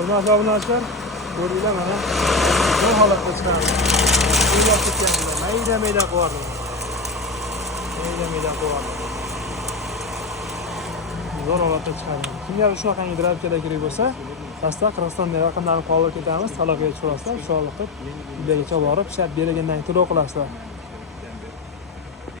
Hurmatli obunachilar, ko'ringlar mana bu holatda chiqadi. O'ylab ketganimda mayda-mayda qo'yardim. Mayda-mayda qo'yardim. Zo'r holatda chiqadi. Kimga shunaqangi drayvkada kerak bo'lsa, pastda Qirg'izistonda raqamlarni qoldirib ketamiz. Aloqaga chiqasizlar, sog'liqni uylargacha borib, ishlab bergandan keyin to'lov qilasizlar.